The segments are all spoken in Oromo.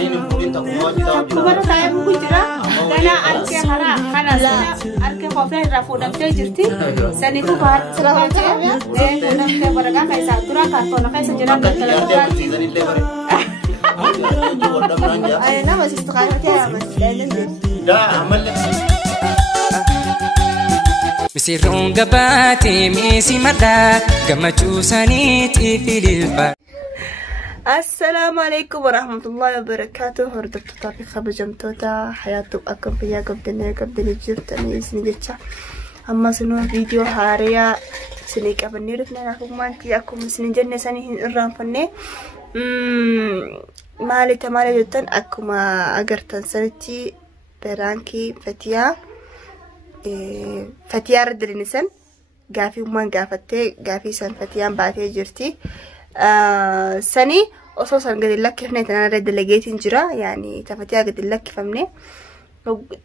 Kumara saya buku jira, karena arke hara, karena arke kopi rafu dapet jirti, seni tu bahar selalu ya, dapet beragam kayak satura karton kayak sejarah berkelanjutan. Ayana masih suka aja masih dah aman. Misirung gabati misi mata gamacu saniti fililfa. Assalamualaikum warahmatullahi wabarakatuh. Hordok tetapi khabar jamtota hayatu akan punya kabdene jirtani isni jecha amma sunu video hariya sini kabanirut na aku manti aku sini jenne sani irranfanne mali tamale jutan aku ma agartan santi beranki fatia fatia radrinisan gafi umman gafatte gafi san fatia baate jirti سني أصلاً قد لك إحنا تنا رد لقيت إنجرا يعني تفتيها قد لك فمني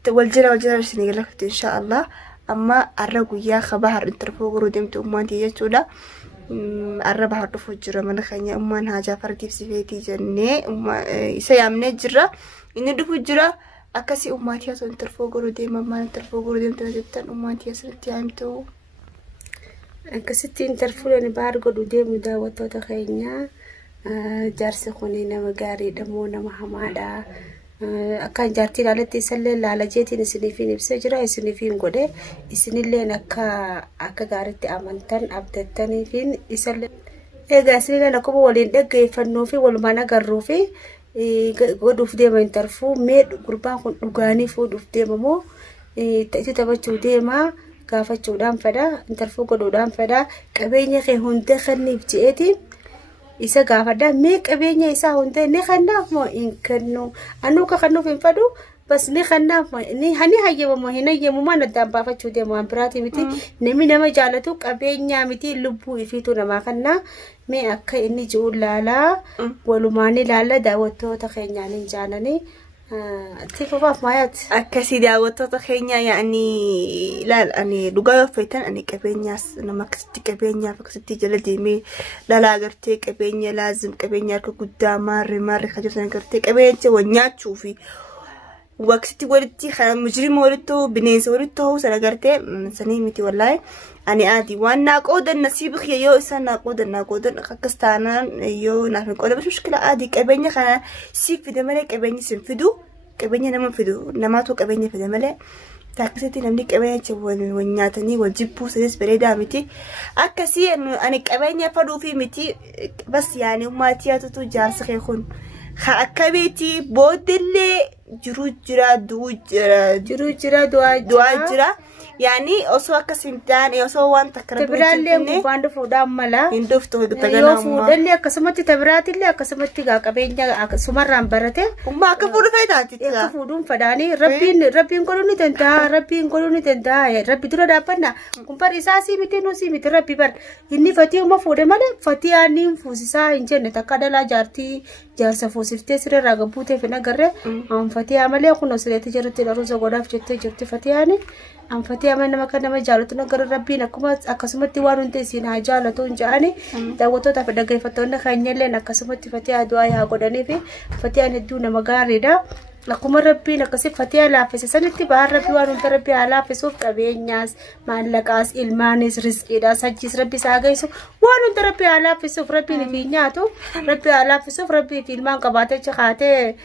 والجرا سني قال لك إن شاء الله أما الرجو يا خبر انترفو قردمت أمان تيجي ولا الربع هرفو جرا من خيني أمان هاجا فردي بسيفتي جنة سيامني جرا إن دفو جرا أكاسي أمان تيجي انترفو قردم أمان انترفو قردم تنجتن أمان تيجي سنتي عمتو كستين ترفولني بارقو دوديم داوتو تخينيا جارسي خونينا مغاري دمونا محمادا أكان جارتي لالتي سلل لالا جيتي نسنفين بسجرة يسنفين قده يسنلين أكا غارتي أمانتان أبدتاني فين يسلل إيغا سنين لكم ولين دقا يفنوفي والمانا قروفي قدوف ديما ينترفو ميد قربان خون لغاني فو دوف ديما مو تأتي تبجو ديما كافة جودان فدا انترفو قدودان فدا كبيني خي هنده خني بتيتي إسا كافة دا مي كبيني إسا هنده نخنا مو إنكنو أنو كخنو فين فدو بس نخنا مو ني هني هاي مو هنا يمو ما ندام بافة جودي مو أمبراتي متي نمي نما جالتو كبيني متي لبو إفيتو نما خنا مي أكا إني جول لالا ولماني لالا داوتو تخينيانين جاناني تفوف مايات أكسي داوتو تخينيا يعني لا يعني لغاية فيتان أني كبينياس أنا ما كستي كبينيا فكستي جلدي مي لا قرتي كبينيا لازم كبينيا كقدام مرة خجلت قرتي كبينيا ونيات شوفي وكستي ولدتي خا مجرم ولدتو بنيس ولدتو سلا قرتي سنيمتي والله أنا عادي وانا قود النصيب خي يو إنسان قود كستانا يو نحن قود بس مشكلة عادي كبينيا خنا سيف في دملك كبينيا سنفدو كبينيا نما فدو نماتو كبينيا في دملك تاكسيتي نملي كبينيا ونياتني والجيبو سدس بريدا متي أكسي أنا كبينيا فدو في متي بس يعني وما تياتو جالس خيخون خا أكبيتي بودلي جرا دوا جرا يعني أسوا كسمتان أسوا وان تكرر تبرالي مباند فودا ملا هندوفتو تجانا يو فودلي كسمتي تبراتي لي كسمتي كابينيا سمران برته وما كفودو فايداتي كفودون فداني ربين كلوني تنتا ربي ترى دابنا كمبر إساسي ميتينو سي ميت ربي بر إني فتي وما فودا ملا فتي أني فوسيسا إنجن نتكادلا جارتي جالسة فوسيفتي سر راغبوتي فينا غره أم فتي عملي أكون سلتي جرتي لروزا غداف جرتي فتي أني أم فتي أمانة ما كنا ما جالتنا غر ربي نكما أكسمتي وارون تسين هاجالتون جاني دعوتو تفدا كيف فتونا خانيلة نكسمتي فتي أدواي هاقوداني في فتي أنا دونا مغاريدا لكم ربي نكسب فتي لافس سنتي بار ربي وارون تربي على فسوف كبينياس مالكاس إلمانيس رزق دا سجس ربي ساقيسو وارون تربي على فسوف ربي نفينياتو ربي على فسوف ربي في المان كباتة شخاتة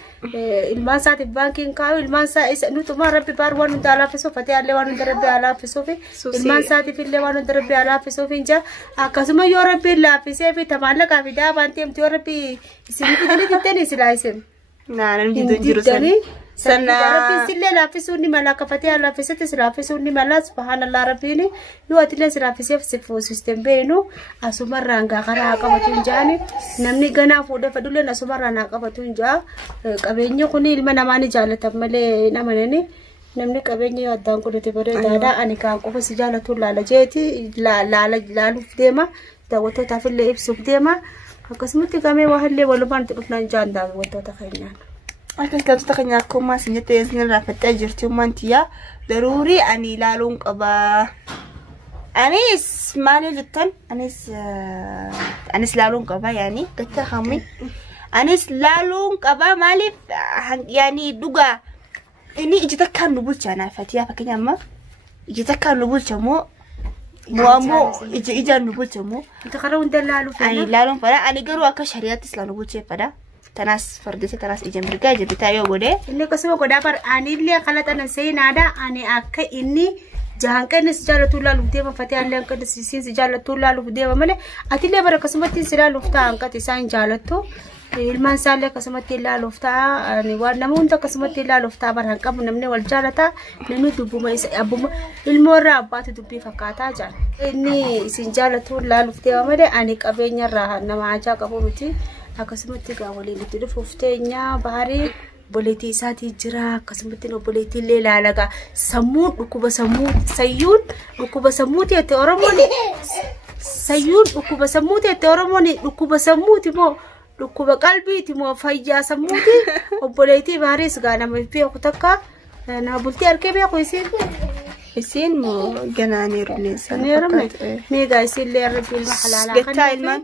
المان سات البانكين كاو المان سات نوتو ما ربي بار وارون تعالى فسوف فتي على وارون تربي على فسوف المان سات في اللي وارون تربي على فسوف إنجا أكاسما يو ربي لافسه في تمالك أفيدا بانتيم تيو ربي سيني كدلي تتني سلايسم نعم جدًا سنة ربي سلّي لافسوني ملاك فتيا لافسته لافسوني ملا سبحان الله ربيني يو أتلين لافسيه في سفو سيستم بينو أسمر رانغا خرا كبتون جاني نمني غنا فوده فدولة أسمر رانغا كبتون جا كبيني كوني المنا ماني جالة تملي نمني نمني كبيني أدان كده تبرد دادا أنا كان كوفي سجالة طول على جيتي لا لفديما دعوتو تافل إبسو بديما كسمتي كامي واحد لي ولو بانت بفلان جان دا وتو تخينيان أكيد كنت تخينياكم ما سنجت يزني رافت جرتي ومانتيا ضروري أني لالون قبا أنيس مالي جدا أنيس لالون قبا يعني قلت خامي أنيس لالون قبا مالف يعني دوغا إني إجتك كان نبولش أنا فتيا فكني أما إجتك كان نبولش مو إجا نبولش مو أنت خرون دلالو فينا أي لالون فلا أنا قروا أكشريات إسلا نبولش فلا تناس فردسي تناس إجا مرقا جبتايو بودي اللي كسبه قد أبر أني اللي خلت أنا سين هذا أنا أك إني جهان كان سجالة طولا لوديما فتيا اللي كان سيسين سجالة طولا لوديما ماله أتيلي برا كسمتي سلا لفتا أنك تساين جالتو ilmaan isaallee akkasumatti ilaaluuftaa namoota akkasumatti ilaaluuftaa barhan qabu namni wal jaalataa namni dubbuma isa abbuma ilmoorraa abbaatu dubbii fakkaataa jira inni isin jaalatu ilaaluuftee malee ani qabeenyarraa nama ajaa qabu miti akkasumatti gaa waliin itti dhufuufteenya baarii boleetii isaatii jira akkasumatti boleetii illee ilaalaga sammuun dhukkuba sammuu sayyuun dhukkuba sammuuti itti oromoon sayyuun dhukkuba sammuuti itti oromoon dhukkuba sammuuti moo dhukkuba qalbiiti moo fayyaa sammuuti obboleetii baaris gaa nama beeku takka nama bultii arkee beeku isin moo ganaaneeru leessan meegaa isillee rabbi ilma halaalaa kan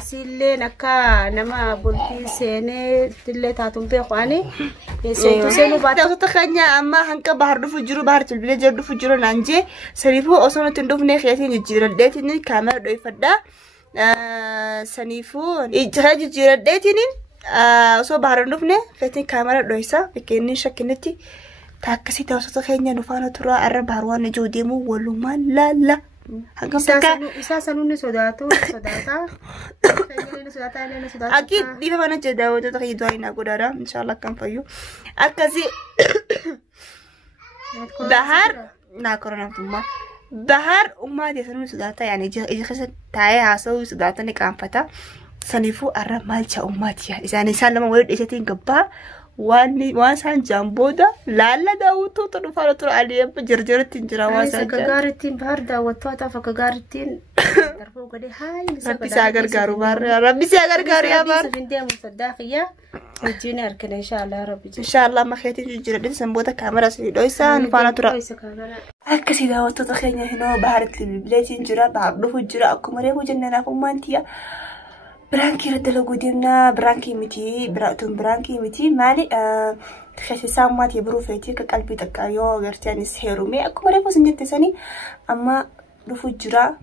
isillee akka nama bultii seenee tillee taatuun beeku ani seenuu baata osoo takkanya amma hanqa bahar dhufu jiru bahar tilbilee jiru dhufu jiru naanjee saniifuu osoo nuti hin dhufnee keetiin jijjiiradheetiin kaamera dho'ifadhaa sanifu ijaa jijjiiradheetiin osoo bahar dhufne keetiin kaamera dho'isa bikkeenni shakkinatti taakkasii ta'usota keenya nufaana turaa arra bahar waan ijoo deemu walumaan laalla isaa sanuunni sodaata akki dhiifa mana jedha wantoota keenya du'aa hin godhaadha inshallah kan fayyu akkasii bahar naa koronaatummaa bahar ummaati sanuunni sodaata yaani ija keessa taa'ee haasa'uu sodaata ni qaanfata saniifuu arra maalcha ummaati isaan lama wayii dheessatiin gabbaa waan isaan jaambooda laalla daawwattoota dhufaana tura aliyyabba jarjarattiin jira waan isaan jaan gaarittiin bahar daawwattoota fakka gaarittiin darbuu godhee haayini rabbi isaa gargaaru baarra rabbi isaa gargaaru yaa baar findeemu saddaaqiyyaa wajjin arkina inshallah rabbi inshallah makeetiin jijjiiradhe sanboota kaamera sii dho'isaa nufaana tura akkasii daawwattoota keenya hinoo baharitti bilbileetiin jira bahar dhufu jira akkuma reefu jennanaaf ummaantiya برانكي ردلو قديمنا برانكي متي براتون برانكي متي مالي تخيسي سامات يبرو فيتي كقلبي تكايو غيرتاني سحيرو مي اكو مريفو سنجت ساني اما رفو جرا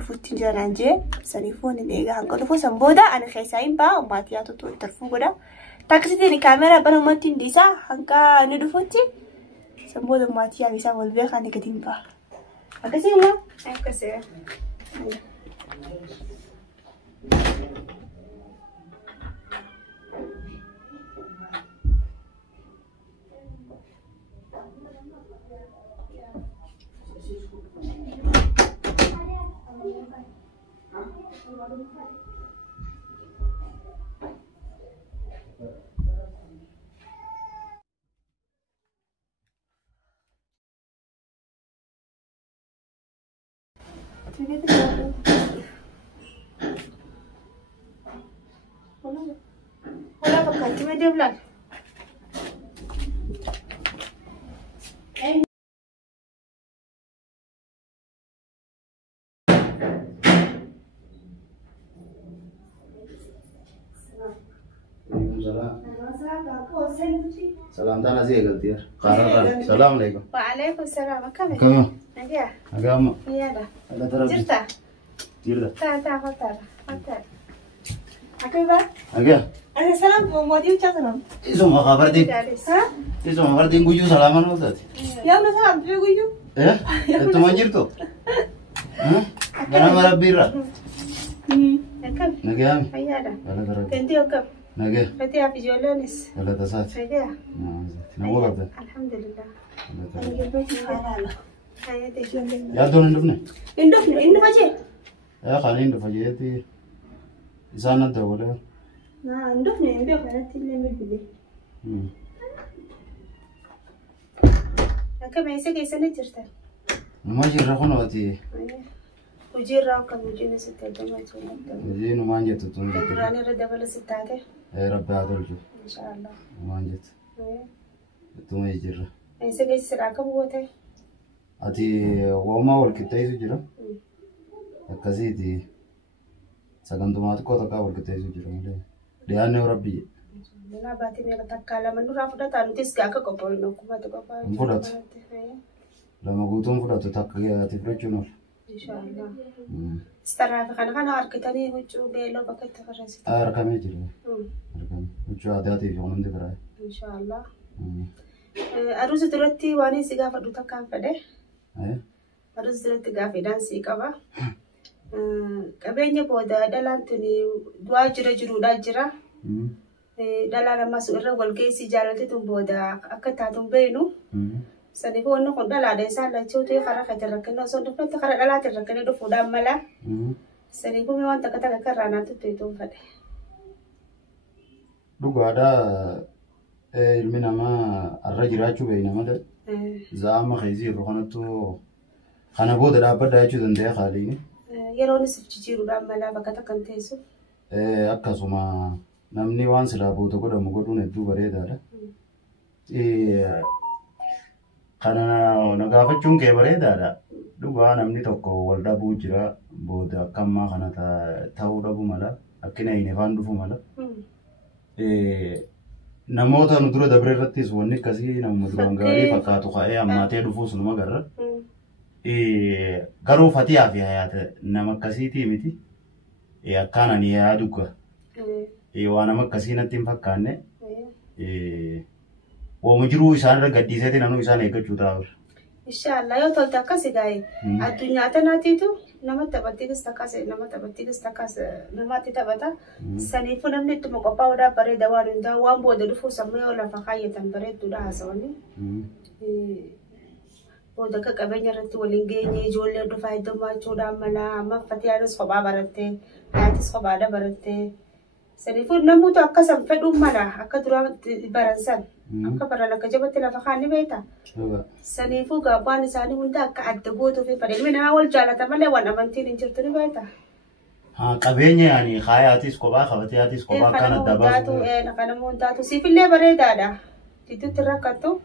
رفو تنجرا نانجي سانيفون نيغا هنقو رفو سنبودا انا خيساين با وماتياتو تو ترفو قدا تاكسي ديني كاميرا بنا ماتين ديسا هنقا ندفوتي سنبودا وماتيا بيسا والبيخا نكتين با اكسي ما اكسي Hola, papá, ¿qué me dio hablar? سلام تعالى زي قلت يا قرر سلام عليكم وعليكم السلام كم كم نجيا أقام يلا لا ترى جرتا جرتا تعال فتر أكيد أقام أنا سلام مودي وشاسلام اسمه خبرتي ها اسمه خبرتي نقول سلام أنا وصلت يا ابن سلام تقول يو إيه أنت ما جرتوا ها أنا مرة بيرة كم نقام هيا لا ترى كنتي وكم نقام فتي في جولانس لا تسات هيا نقول هذا الحمد لله لا أنا جبت هيا يا دون ندبنا إنه ما جي يا خلينا ندفجيتي إنسان الدولة ما ندفني نبيع خلنا تلي مبلي كم يسقي سنة ترتاح ما جرى خنواتي وجير راوكا وجينا ستة دمات ولا زين وما جت تون دراني رد ولا ستة يا رب أدرجو إن شاء الله ما جت تون يجرى يسقي سرعة كم وقتها أتي وما والكتاي سجرا أكاسيتي سكان تومات كوتا كا والكتاي سجرا Dhiyaanne Rabbi. Nana baati meeqa takka lama nurraa fudhataa nutis akka qophoolnu akkuma qophaa'a. Fudhatu. Lama guutuun fudhatu takka ati fudhachuun ol. Inshallah. Staraafi kana harkitanii huccuu beeloo bakka itti farreessitu. Harkamee jira. Harkamee. Huccuu aadaatiif hundi biraa. Inshallah. Aruusa duratti waan si gaafadhu takkaan fedhe. Aruusa duratti gaaffiidhaan si qaba. Qabeenya booda dhalaan tuni du'aa jiruudhaa jira. Dhalaan ammas irra walgeessii jaalaltituun booda akka taatuun beenu. Sani ko wanno kun dhalaadha isaan lachuutu karaa kan rakkannoo osoo dhufnetti karaa dhalaatiin rakkannee dhufuudhaan mala. Sani kun waan takka takka kan raanaa tuttuutuun fedhe. Dhugaadhaa ilmi namaa arra jiraachuu beekna malee. Zaama keessi irra kanattu kana booda dhaabbadhaa jechuu danda'a haaliini. Yeroon isif jijjiiruudhaan malaa bakka takkan teessu. Akkasuma namni waan silaa booda godhamu godhuun hedduu bareedaadha. Kana nagaafachuun kee bareedaadha. Dhugaa namni tokko wal dhabuu jira booda akkammaa kana ta'uu dhabu mala akkina hin ifaan dhufu mala. Namoota nu dura dabre irrattis wanni akkasii namuma duraan gaarii fakkaatu ka'ee hammaatee dhufuus numa garra. Garuu fatiyaa fi hayaata nama akkasiitii miti. Akkaan ani yaadugga. Waan nama akkasii natti hin fakkaanne. Waan jiruu isaan irra gaddiiseeti nanuu isaan eeggachuu taa'u. Inshallah yoo tolte akkasi gaa'e addunyaa tanaatiitu nama taphattiinis takkas namatti taphata. Saniifuu namni ittuma qophaa'uudhaaf bareeda waan hundaa'u waan booda dhufuu sammuu yoo lafa kaayyatan bareedduudha haasawanii. Booda akka qabeenya irratti waliin geenye ijoollee dhufaa heddummachuudhaan mala amma fatiyaanis kophaa barattee hayaatis kophaadha barattee. Saniifuu namoota akkasam fedhuun mala akka duraa baransan akka baran akka jabatti lafa kaanni beekta. Saniifuu gaabaan isaanii hunda akka adda gootuu fi fedhe ilmi namaa wal jaalata malee waan amantiin hin jirtu ni beekta. Qabeenya yaani hayaatis kophaa qabatiyaatis kophaa kan adda baasu. Kana hundaatu siifillee bareedaadha. Jidduutti rakkattu.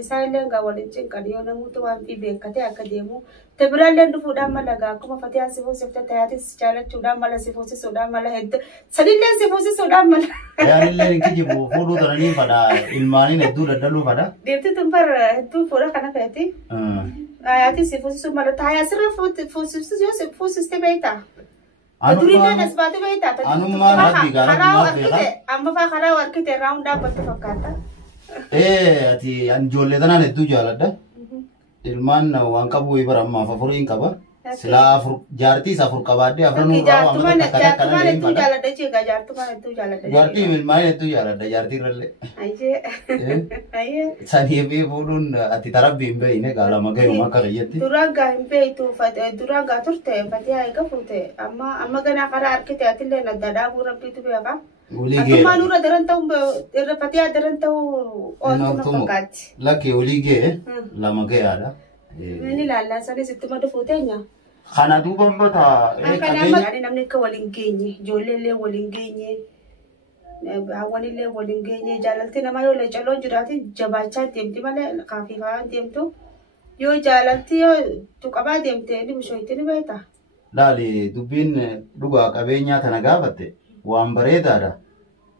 Isaallee gaa waliin cinqan yoo namoota waan fi beekkatee akka deemu. Tebiraallee dhufuudhaan mala gaa akkuma fatiyaan si fuusifte tayaatis jaalachuudhaan mala si fuusisuudhaan mala hedduu. Sadillee si fuusisuudhaan mala. Yaanillee ni kijibu fuudhuu tananii fadha ilmaaniin hedduu daddaluu fadha. Deemti tun bar hedduu fuudha kana feeti. Tayaatis si fuusisuu mala tayaa sirra fuusisuu yoo si fuusiste beekta. Durillee as baate beekta. Anummaan haddi gaara amma faa karaa warqite irraa hundaa battu fakkaata. Ati ijoollee tanaan hedduu jaaladha. Ilmaan waan qabu bara ammaaf afuriin qaba. Silaa afur jaartiis afur qabaadde afranuu irraa waan jaartumaan hedduu jaaladha jechuudha. Jaartumaan hedduu jaaladha. Jaartii ilmaan hedduu jaaladha jaartiirrallee. Ayyee. Sanii fuudhuun ati tarabbii hin beekne gaalama gahuma akka kiyyetti. Duraan gaa hin beektu duraan gaa turte fatiyaa eega fuute amma ganaa karaa harkite atillee nadda dhaabuu rabbiitu beeka. Atuma nurra daran ta'u irra fatiyaa daran ta'u ooltuma fakkaatti. Lakkee olii gee lama gayaadha. Inni ilaallaa sanis ittuma dhufuu teenya. Kana duuba ummata qabeenya namni akka waliin geenye ijoolleellee waliin geenye hawwanillee waliin geenye jaalalti nama yoo lacaloon jiraate jabaachaa deemti malee kaafifaa deemtu yoo jaalalti yoo tuqabaa deemte ni bishootti ni beekta. Laali dubbiin dhugaa qabeenyaa tana gaafatte waan bareedaadha.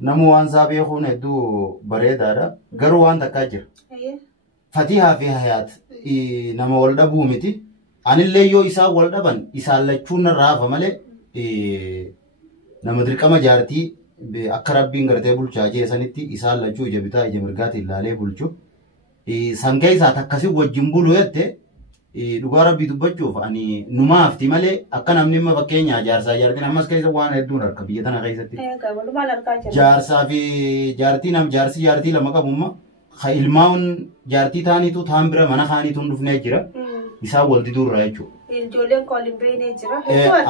Namu waan isaa beekuun hedduu bareedaadha. Garuu waan takkaa jira. Fatihaa fi hayaat nama wal dhabuu miti. Anillee yoo isaan wal dhaban isaan lachuun raafa malee nama dirqama jaartii akka rabbiin gartee bulchaa jeesanitti isaan lachuu ija bitaa ija mirgaatiin ilaalee bulchu. Sangee isaa takkasii wajjin bulu jette dhugaa rabbii dubbachuuf ani numaafti malee akka namni amma fakkeenyaa jaarsaa jaartiin ammas keessa waan hedduun harka biyya tana keessatti. Jaarsaa fi jaartii jaartii lama qabumma ilmaan jaartii taaniitu taan bira mana kaaniitu dhufnee jira. Isaan wal didurra jechuudha. Ijoolleen kooliin beeknee jira.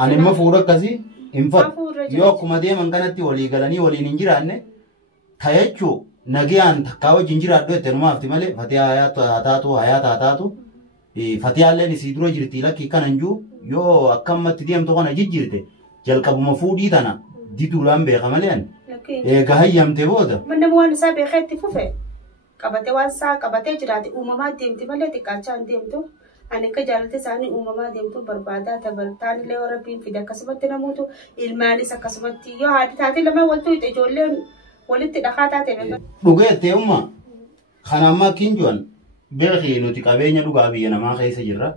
Ani immoo fuudha akkasii hin fadhu. Yoo akkuma deeman kanatti walii galanii waliin hin jiraanne ta'e jechuun nagayaan takkaa wajjin jiraadhu jettee numaafti malee fatiyaa hayaata taatu fatiyaalleen isii dura jirti lakkii kanan jiru yoo akkamatti deemtu kana jijjiirte jalqabuma fuudhii tana diduudhaan beeka malee eega hayyamte booda. Manni waan isaa beekeetti fufe qabatee waan isaa qabatee jiraate uumamaa deemti malee xiqqaachaa hin deemtu. Ani akka jaalate isaanii uumamaa deemtu barbaadaa tabartaan illee rabbiin fide akkasumatti namoota ilmaanis akkasumatti yoo haati taate lama waltu ijoolleen walitti dhahaa taate. Dhugeettee umma kan amma kinjuan beekii nuti qabeenya dhugaa biyya namaa keessa jirra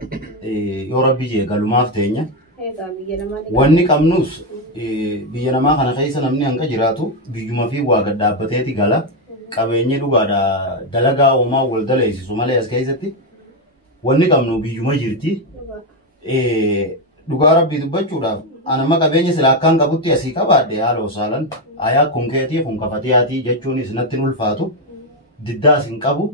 yoo rabbi jee galumaaf teenya. Wanni qabnus biyya namaa kana keessa namni hanga jiraatu biyyuma fi waa gad dhaabbateeti gala qabeenyi dhugaadha dalagaa uumaa wal daleessisu malee as keessatti wanni qabnu biyyuma jirti dhugaa rabbii dubbachuudhaaf anamma qabeenya sila akkaan qabutti asii qabaadhe haala osaalan ayaa kun keetii kun kafatiyaatii jechuunis natti ulfaatu diddaas hin qabu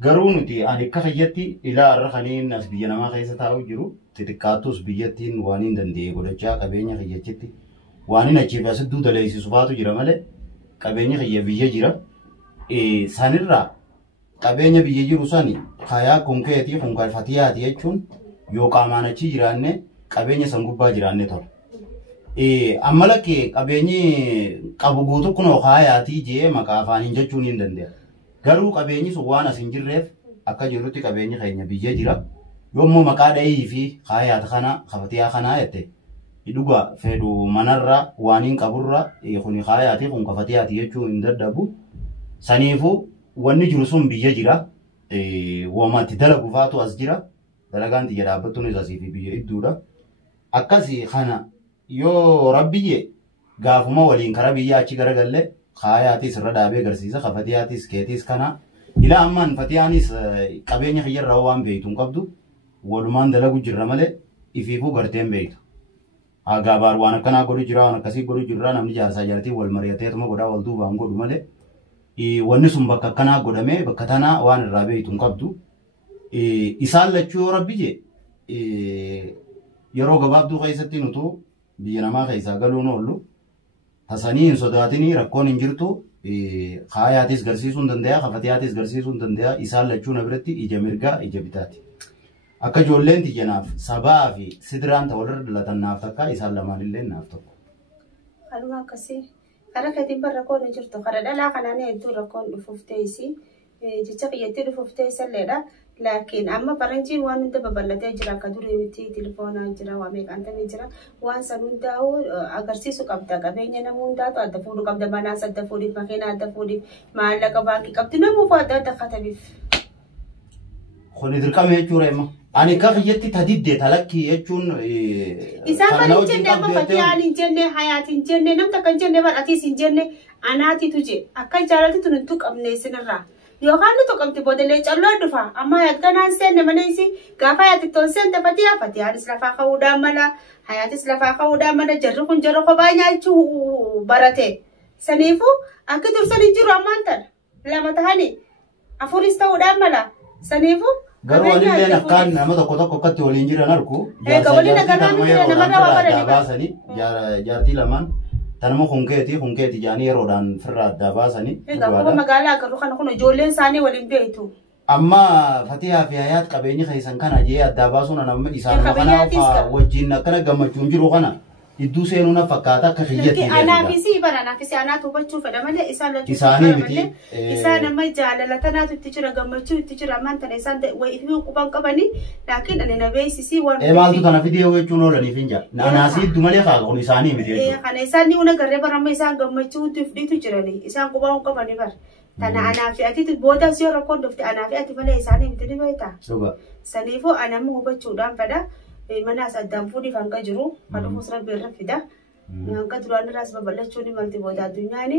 garuu nuti ani akka fayyatti ilaa irra kaniin as biyya namaa keessa taa'u jiru xixiqqaattus biyyattiin waan hin danda'e godhachaa qabeenya kiyyachitti waan hin achiif asidduu daleessisu faatu jira malee qabeenya kiyya biyya jira sanirraa qabeenya biyya jiru sani kayaa kun keetii kun kafatiyaati jechuun yoo qaamaan achi jiraanne qabeenya san gubbaa jiraanne tola. Amma lakkee qabeenyi qabu guutuu kunoo kaayaatii jee maqaa afaaniin jechuun hin danda'a. Garuu qabeenyi sun waan as hin jirreef akka jirrutti qabeenyi keenya biyya jira. Yoommoo maqaa dhahii fi kaayaata kana kafatiyaa kanaa jette dhugaa fedhu manarra waan hin qaburra kuni kaayaatii kun kafatiyaati jechuun hin dadhabu. Saniifuu wanni jiru sun biyya jira. Wamatti dalagu faatu as jira. Dalagaan xiyya dhaabbattuunis asii fi biyya idduudha. Akkasii kana yoo rabbi jee gaafuma waliin karaa biyya achi garagalle kaayaatis irra dhaabee agarsiisa kafatiyaatis keetis kana ilaa ammaan fatiyaanis qabeenya kiyyarraa waan beektu hin qabdu walumaan dalagu jirra malee ifiifuu garteen beektu. Agaabaar waan akkanaa godhu jira waan akkasii godhu jirra namni jaarsaa jaartii wal mari'ateetuma godhaa wal duubaan godhu malee wanni sun bakka akkanaa godhamee bakka tanaa waan irraa beektu hin qabdu. Isaan lachuu yoo rabbi jee yeroo gabaabduu keessatti nutu biyya namaa keessaa galuun oollu tasanii hin sodaatinii rakkoon hin jirtu kaayaatis garsiisuu hin danda'a kafatiyaatis garsiisuu hin danda'a isaan lachuu na biratti ija mirgaa ija bitaati. Akka ijoolleen tiyyanaaf sabaa fi sidiraan ta'u walirra dhalatan naaf takka isaan lamaan illee naaf tokko. Kanuma akkasii karaa keetiin bar rakkoon hin jirtu karaa dhalaa kanaan hedduu rakkoon dhufuuf ta'isi jecha qiyyatti dhufuuf ta'isilleedha. Laakiin amma faranjiin waan hunda babal'atee jira akka durii miti telefoonaa jira waa meeqantamee jira waan san hundaa'u agarsiisu qabda qabeenya nama hundaatu adda fuudhu qabda manaas adda fuudhiif makiinaa adda fuudhiif maallaqa baankii qabdi namuuf adda adda katabiif. Kuni dirqama jechuudha immoo ani akka kiyyatti tadiddee talakkii jechuun isaan kan hin jenne amma fatiyaan hin jenne hayaat hin jenne namta kan jenne badhatiis hin jenne anaatitu je akka jaalatitu nuti qabne isinirraa. Yookaan nuti qabdi boodalee calloo dhufa amma yakkanaan seenne maneesi gaafa hayaatittoon seente fatiyaanis lafaa ka'uudhaan mala hayaatis lafaa ka'uudhaan mala jarri kun jarri kophaa nyaachuu barate saniifuu akka dursan hin jiru ammaan tana lama tahanii afuris ta'uudhaan mala saniifuu. Garuu walillee akkaan nama tokko tokko akkatti waliin jiran argu. Waliin agarraa miti namarraa waa adda baasanii jaartii lamaan. Tanuma kunkeeti jaanii yeroodhaan firraa adda baasanii. Egaa magaalaa agarru kana kun ijoolleen isaanii waliin beektu. Amma fatiyaa fi hayaat qabeenyi keessan kana jee adda baasuun anamma isaan kana wajjin akkana gammachuun jiru kana iddoo seenuu na fakkaata akka kiyyatti. Anaafisi bara anaafisi anaatu hubachuu fedha malee isaan lachuu isaanii miti. Isaan amma jaalala tanaatu itti jira gammachuu itti jira ammaan tana isaan wayitii quban qabanii laakiin ani na beeksisii waan. Maaltu kana fidee jechuun oolaniif hin jaa. Anaasii iddoo malee haa kun isaanii miti. Kana isaan ni una garree bara amma isaan gammachuu fidhiitu jiranii isaan quban qabanii bara. Tana anaafi ati boodas yoo rakkoon dhufte anaafi ati malee isaanii miti ni beektaa. Saniifuu anamma hubachuudhaan fedha. Manas addaan fuudhiif hanga jiru kan dhufuus rabbi irra fida. Hanga duraan irraas babal'achuun malti booda addunyaani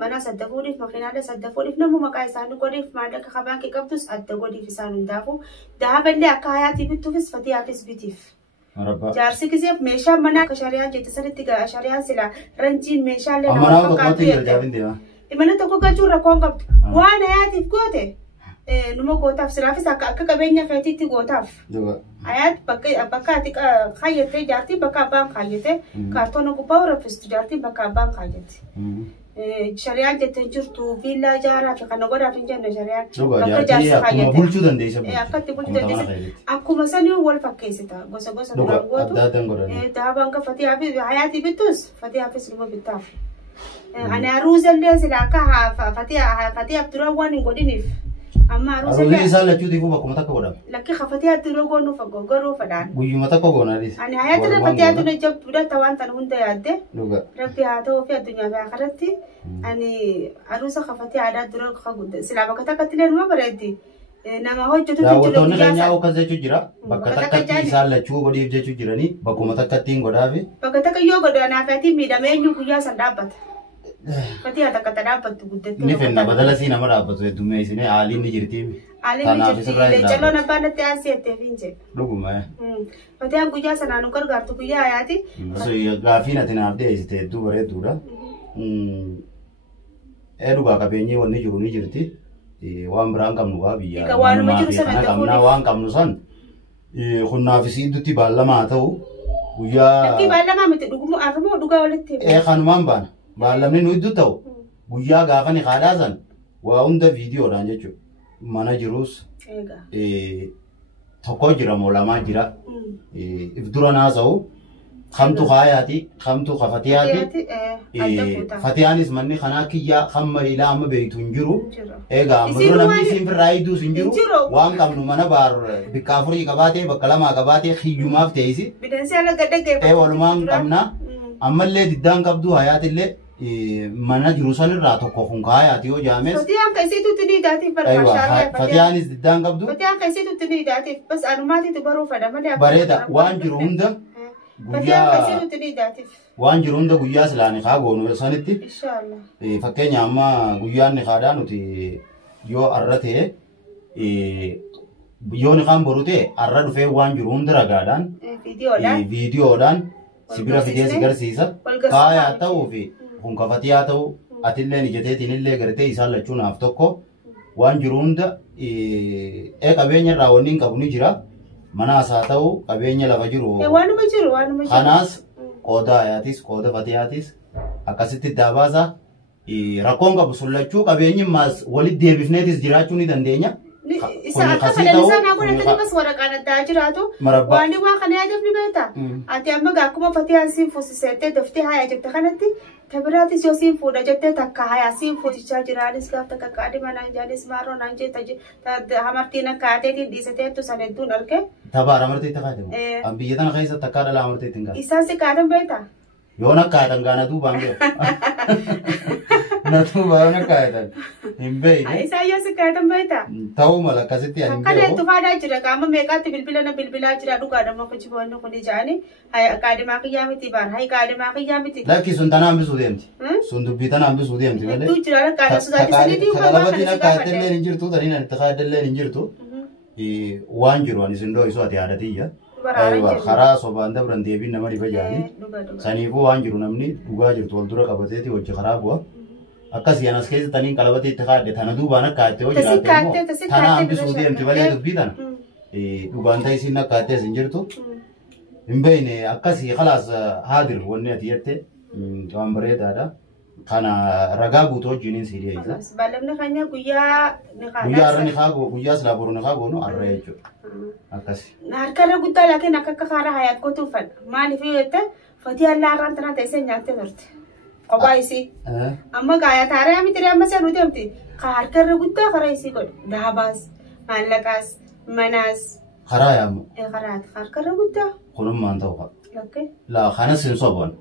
manas adda fuudhiif makiinaadhaas adda fuudhiif namuu maqaa isaanii godhiif maallaqa kabaankii qabdus adda godhiif isaan hundaafu daaballee akka hayaatii bittuufis fatiyaafis bitiif. Jaarsi kiseef meeshaan manaa akka shari'aan jette sanitti gara shari'aan sila ranjiin meeshaalee nama fakkaatu. Mana tokko galchuun rakkoon qabdu waan hayaatiif goote. Numa gootaaf siraafis akka qabeenya feetiitti gootaaf. Hayaat bakka ati kaayyatee jaartii bakka abbaan kaayyate kaartoona gubbaa raffistu jaartii bakka abbaan kaayyate. Shari'aan jettee jirtu viillaa ijaaraa fi kana godhaaf hin jenne shari'aan bakka jaarsi kaayyate. Bulchuu dandeessa. Akkatti bulchuu dandeessa. Akkuma sanii wal fakkeessita gosa duraan gootu. Daabaan ka hayaatii bittus fatiyaafis numa bittaaf. Ana ruuzallee sila akka fatiyaaf duraan waan hin godhiniif. Amma Aruusi isaa lachuutiifuu bakkuma takka godhama. Lakki kafatee ati rogoo nuuf garuu fadhaan. Guyyuma takka goonaanis. Ani hayyaatti raffatee ati na jabduudha tawaan tan hunda yaadde. Dhuga. Rabbi haa ta'uu fi addunyaa fi akkaratti ani aruusa kafatee aadaa dura kan silaa bakka takkatti illee numa bareeddi. Nama hojjetu daawwattoonni keenyaa akkas jechuu jira. Bakka takkatti isaan lachuu godhiif jechuu jiranii bakkuma takkatti hin godhaafi. Bakka takka yoo godhanaa fi ati miidhamee eenyu guyyaa san dhaabbata. Fatii haa takka dhaabbattu guddatte. Ni fenna badala sii nama dhaabbatu heddumee isinee haaliin ni jirti. Haaliin ni jirti. Jalloon abbaan natti aansii ettee fi hin jedhu. Dhuguma. Fatii haan guyyaa sanaan nu gargaartu guyyaa hayaati. Gaafiin ati naaf dhiyeessite hedduu bareedduudha. Dhugaa qabeenyii wanni jiru ni jirti. Waan biraan qabnu gaa biyya. Waan qabnu san hunnaaf isiiddutti baallamaa ta'u guyyaa. Lakkii baallamaa miti dhuguma armoo dhugaa walitti. Kanumaan baana. Baallamni nu iddoo ta'u guyyaa gaafa ni haadhaasan waa hunda viidiyoodhaan jechuudha. Mana jirus tokko jira moo lamaa jira. If dura naasa'u kamtu haayaati kamtu kafatiyaati. Fatiyaanis manni kanaa kiyyaa hamma ilaa amma beektu hin jiru. Egaa amma dura namni isin firraa hidduu hin jiru. Waan qabnu mana baar bikka afurii qabaatee bakka lamaa qabaatee hiyyumaaf ta'isi. Bideensi ala gadda walumaan qabna. Ammallee diddaan qabdu hayaatillee mana jiru sanirraa tokko kun kaayaati yoo jaames. Fatiyaan keessatti ni daatiif barbaashaa. Fatiyaanis diddaan qabdu. Fatiyaan keessatti ni daatiif bas anumaatiitu baruu fedha malee. Bareeda waan jiru hunda. Fatiyaan keessatti ni daatiif. Waan jiru hunda guyyaa silaani haa goonu sanitti. Inshallah. Fakkeenya amma guyyaan ni haadhaa nuti yoo arra ta'e yoo ni kaan boru ta'e arra dhufee waan jiru hunda ragaadhaan. Viidiyoodhaan. Sibira fidee si garsiisa. Kaayaa ta'uu fi kun kafatiyaa ta'uu atillee ijateetiin illee gartee isaan lachuunaaf tokko waan jiru hunda qabeenya irraa wanni hin qabu ni jira. Manaas haa ta'u qabeenya lafa jiru. Waanuma jiru. Kanaas qooda hayaatis qooda fatiyaatis akkasitti daabaasa rakkoon qabu sun lachuu qabeenyi maas walitti deebifneetis jiraachuu ni dandeenya. Isa akka fedhan naa godhatanii bas waraqaan addaa jiraatu. Waan kana yaadaaf ni beekta. Ati amma akkuma fatiyaan siin fuusiseettee daftee hayaa jette kanatti tabiraatis yoo siin fuudha jettee takka hayaa siin fuutichaa jiraanis gaaf takka qaadima naan jaanis maaroo naan jetta hamartiin akka aateetiin dhiisateettu san hedduun arge. Tabaara amartii takkaate. An biyya tana keessa takkaa dhala amartii ittiin gaafate. Isaan si kaatan beekta. Yoon akkaatan gaana duubaan ga'e. Natuba ona kaatan. Himbeeyne. Isaan yoo si kaatan beekta. Ta'uu mala akkasitti ani beeku. Kan hedduu faadaa jira qaama meeqaatti bilbilaa jira dhugaadhamoo kuchi boonni kun ijaani. Qaadimaa kiyyaa miti baan hayi qaadimaa kiyyaa miti. Lakki sun tanaan bisuu deemti. Sun dubbii tanaan bisuu deemti malee. Hedduu jira qaadama sodaatisaniitii waan kana si gaafadellee hin jirtu taniin ani takaadellee hin jirtu. Waan jiru ani sin doo isoo ati yaadatiyya. Karaa sobaan dabran deebiin nama dhiba jaanii. Saniifuu waan jiru namni dhugaa jirtu wal dura qabateeti wajji karaa bu'a. Akkasii anas keessa taniin qalabatee itti kaadde tana duubaan akkaatte yoo jiraate immoo tana hambisuu deemti malee dubbii tana. Dhugaan ta'e isin akkaattee isin jirtu. Hin beekne akkasii khalaas haadir wanni ati jette waan bareedaadha. Kana ragaa guutuu wajjiniin si dhiyeessa. Baalamni keenya guyyaa guyyaa silaa boru ni kaa goonu arra jechuudha. Akkasi. Harkarra guddaa laakiin akka kaara hayaat gootuun fadha. Maaliif yoo jette fatii allaa irraan tanaa ta'e nyaattee turte. Kophaa isii. Amma gaayaa taaraa miti amma seenuu deemti. Harkarra guddaa karaa isii godhe. Daabaas, maallaqaas, manaas. Karaa yaamu. Karaati. Harkarra guddaa. Kunummaan ta'u qaba. La kanas sin sobon.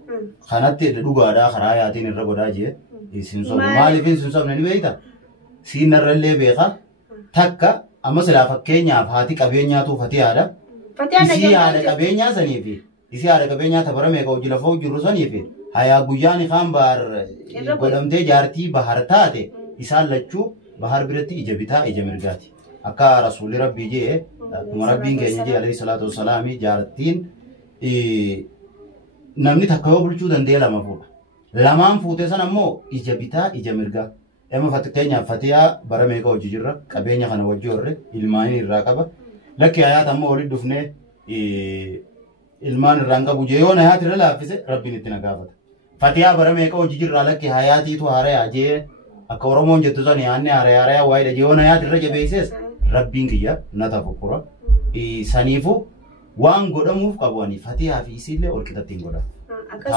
Kanatti dhugaadhaa karaa yaatiin irra godhaa jee. Sin sobon. Maaliif sin sobne ni beekta? Siin irrallee beeka. Takka amma silaa fakkeenyaaf haati qabeenyaatu fatiyaadha. Isii haadha qabeenyaa saniifi. Isii haadha qabeenyaa tabara meeqa hojii lafa hojjiru saniifi. Hayaa guyyaan ifaan bahar godhamtee jaartii bahar taate isaan lachuu bahar biratti ija bitaa ija mirgaati. Akka rasuulli rabbii jee akkuma rabbiin keenya jee alayhi salaatu wassalaami jaartiin namni takka yoo bulchuu danda'e lama fuudha. Lamaan fuute san ammoo ija bitaa ija mirgaa. Amma fakkeenyaaf fatiyaa bara meeqa hojii jirra qabeenya kana wajji horre ilmaanii irraa qaba. Lakki hayaat ammoo walitti dhufnee ilmaan irraan qabu jee yoo hayaat irra laaffise rabbiin itti na gaafata. Fatiyaa bara meeqa hojii jirra lakki hayaatiitu haarayaa jee akka Oromoon jettu san yaanne haarayaa waayidha jee yoo hayaat irra jabeesses rabbiin kiyya na tafakkura. Saniifu waan godhamuuf qabu ani fatiyaa fi isiillee ol qixatti hin godhamu.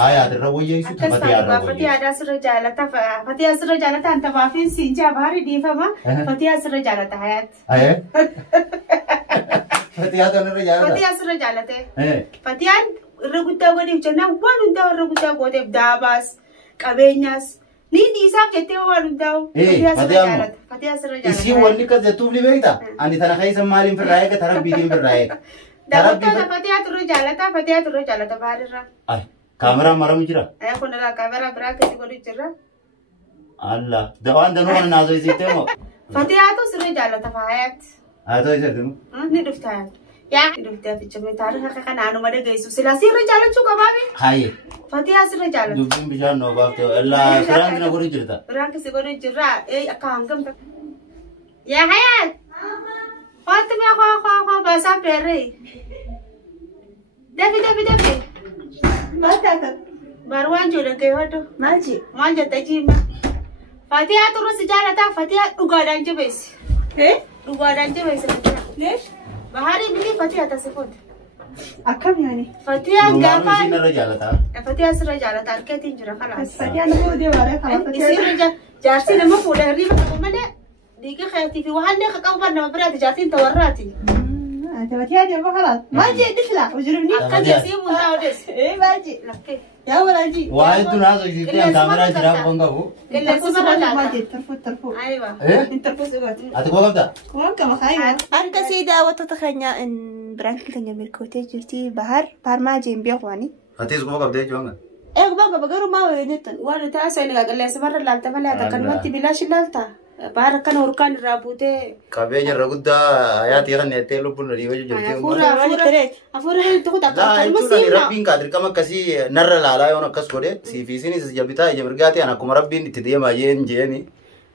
Aya adirra wayyeessu tafatee arra Fatii aadaa sirra jaalata. Fatii asirra jaalata anta baafin siinjaa bahari dhiifama. Fatii asirra jaalata hayaat. Fatii adanirra jaalata. Fatii asirra jaalate. Fatiyaan irra guddaa godheef jennaan waan hundaa irra guddaa gooteef daabaas qabeenyaas ni dhiisaaf jettee waan hundaa'u. Fatii asirra jaalata. Fatii asirra jaalata. Isiin wanni akkas jettuuf ni beekta. Ani tana keessa maaliin firraa eega tara biitiin firraa eega. Daawwattoota Fatii asirra jaalata. Fatii asirra jaalata baadirra. Kaameraan maramu jira. Kun irraa kaameraa biraa keessa godhu jirra. Allah waan danuu kana naasoo isiiftee moo? Fatii asirra sirra jaalata faayaat. Haa ta'u isheetti nu. Ni dhufta hayaat. Yaa dhufte fichame taarifa akka kanaanuma dhageessu silaa sirra jaalachuu qabaabe. Haayee. Fatii asirra jaalata. Dubbiin bishaan noo baafte illaa firaan kana godhu jirta. Biraan keessa godhu jirra akka hangam ta'a. Yaa hayaat. Wanti mee koo baasaa beerree. Dafi. Mata Barwan jodoh ke waduh. Maal jetta jiima. Fatii turus si jaalata. Fatii dhugaadhaan jabeessi. Dhugaadhaan jabeessi. Bahari bili Fatii atas foot. Akkam yaani? Fatii gaafa. Sinirra jaalata. Fatii asirra jaalata harkeetiin jira kalaas. Fatii ana boodee waara kala Fatii. Isirra jaarsi nama fuudha hirriba qabu malee dhiiga keetii fi waan akka qabu nama biraati jaartiin tawarraati. Fatii ana boodee kala. Maji difla. Ujurubni. Akka jeesii mundaa odees. Maji. Lakkee. Yaa walaaji. Waa hedduu naasoo isiiftee kaameraa jiraaf waan qabu. Qilleensi mara laata. Maji tarfuu. Ayiwa. Tarfuu sugaati. Ati koo qabda? Waan qaba kaayi. Harka sii daawwattoota keenya biraankiin keenya milkootee jirti bahar maajii hin beekwaani. Atiis koo qabdee jechuudha. Eeguma gaba garuu maa wayii jettan waan taasisa inni qilleensi mara laalta malee ati akkanumatti bilaashi laalta. Bahar akkana urkaan irraa buutee. Qabeenya irra guddaa hayaatii kan neettee lubbuun dhadhiibaa jirti. Hafuura tuqu takka jechuudha rabbiin kaa dirqama akkasii narra laalaa yoon akkas godhe siifiisinis jabitaa ija mirgaatii an akkuma rabbiin itti deemaa jeeni.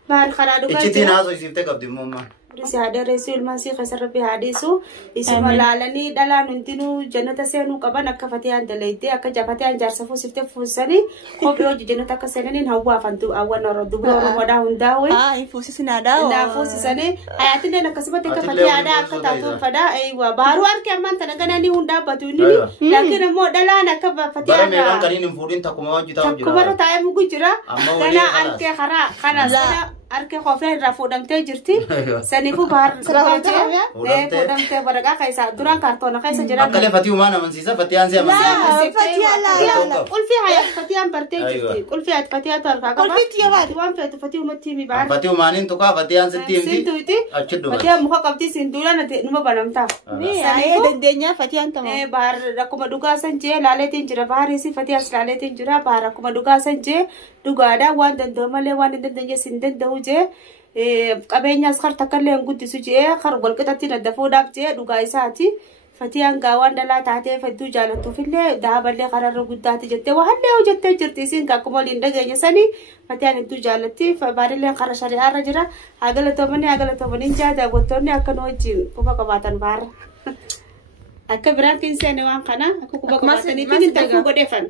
Bahar karaa dhugaa Iccitiin haasoo isiiftee qabdi immoo ammaa. Risi haadha ilmaan sii keessa rabbi haadhisu isuma laalanii dhalaan hundinuu jannata seenuu qaban akka Fatiyaan dalaydee akka Fatiyaan jaarsa fuusiftee fuusanii kophee hojii jannata akka seenaniin hawwaafantu awwan dubra oromoodhaa hundaa'u. Fuusisinaadhaa. Naa fuusisanii hayaatiin akkasumatti akka Fatiyaadhaa akka taatuufadhaa eeyyuu baharuu harki ammaan tana gananii hundaabbatu inni laakiin immoo dhalaan akka Fatiyaadhaa. Bara meeqaan kaniin hin fuudhin takkuma hojii taa'u jira. Takkuma taa'ee mugu jira. Ganaa harkee karaa kanas harkee koofee irraa fuudhamtee jirti. Saniifuu bahar fuudhamtee baragaa keessa duraan kaartoona keessa jira. Akka Fatii uumaan amansiisa Fatiyaan si amansiisa. Qulfii hayaat Fatiyaan bartee jirti. Qulfii hayaat Fatiyaatu harkaa qaba. Waan feetu Fatii uumatti himi bahar. Fatii uumaaniin tuqaa Fatiyaan sitti himti. Sintuuti. Achi dhuma. Fatiyaan muka qabdi sintuudhaan numa banamtaa. Dandeenyaa Fatiyaan tamaa. Bahar akkuma dhugaa san jee laaleetiin jira. Baharis Fatiyaas laaleetiin jira. Bahar akkuma dhugaa san jee dhugaadhaa waan danda'u malee waan hin dandeenye sin danda'u jee. Qabeenyaas kar takkallee hin guddisu jee kar walqixatti daddafuudhaaf jee dhugaa isaati. Fatiyaan gaawwan dhalaa taatee hedduu jaalattuufillee daaballee kararra guddaati jettee wahallee hojjettee jirti isiin akkuma waliin dhageenya sanii Fatiyaan hedduu jaallatti baadillee kara shari'aarra jira haa galatoomanii jaa daawwattoonni akka nu wajjin quba qabaatan baara. Akka biraan kinseen waan kana akka quba qabaatanii fi hin tafuu godheeffan.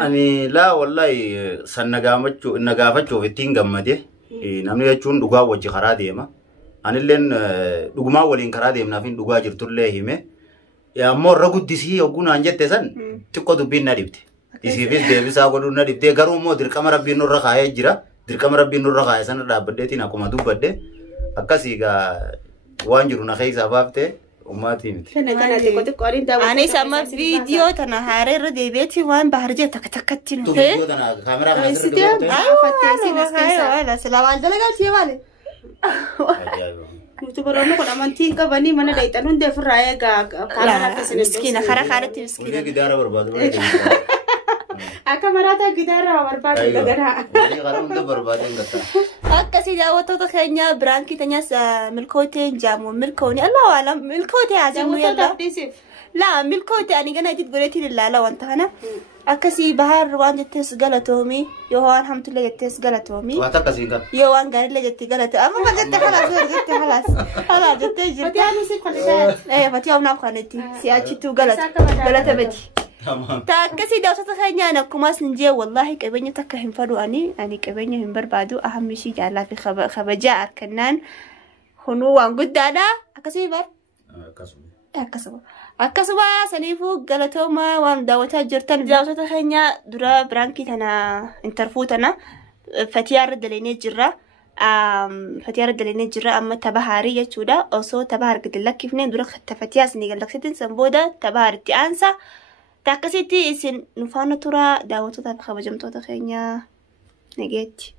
Ani laa wallahi san nagaafachuuf ittiin gammade. Namni jechuun dhugaa wajji karaa deema. Anilleen dhugumaa waliin karaa deemnaaf hin dhugaa jirtullee hime. Ammoo irra guddisii oggunaan jette san xiqqoo dubbiin na dhibde. Isiifis deebisaa godhuun na dhibdee garuu immoo dirqama rabbiin nurra kaa'ee jira. Dirqama rabbiin nurra kaa'ee sana dhaabbaddeetiin akkuma dubbadde akkasii gaa waan jiru na keessa baaftee ummaatii miti. Anis amma viidiyoo tana haaree irra deebi'eeti waan bahar jee takka takkatti nu. Viidiyoo tana kaameraa kana sirriitti Silaa dalagaa maali? Yuutubaroonni kun amantii qabanii mana dayxan hundee ofirraa eegaa karaa akkasii miskiina karaa kaarratti miskiina. Gidaara barbaadu. Akka maraataa gidaara barbaadu daganaa. Karaa hunda barbaadeen gataa. Akkasii daawwattoota keenya biraankii teenyas milkooteen jaamu milkooni Allahu alam milkootee haasawuu yalla. Laa milkootee ani gana itti godheetiin ilaala wanta kana. Akkasii bahar waan jettees galatoomi yoo waan hamtulle jettees galatoomi. Waan akkasiin kan. Yoo waan gaariillee jettee galatoomi. Amma jette halas jettee jirti. Fatiyaan si kwalitaa. Fatiyaan naaf kanetti si'achituu galata beti. Akkasii daawwattoota keenyaan akkumas hin jee wallahi qabeenya takka hin fadhu ani qabeenya hin barbaadu ahammishii jaalaa fi kabajaa harkannaan hunuu waan guddaadha akkasii bar. Akkasuma akkasuma saniifuu galatooma waan daawwataa jirtan daawwattoota keenya dura biraankii tana intarfuu tana fatiyaa irra daleenee jirra. Fatiyaa irra daleenee jirra amma tabahaarii jechuudha. Osoo tabahaar gadi lakkifnee dura fatiyaa isin galaksitiin san booda tabahaaritti aansa. Takkasitti isin nufaana tura daawwattoota kabajamtoota keenya nageetti.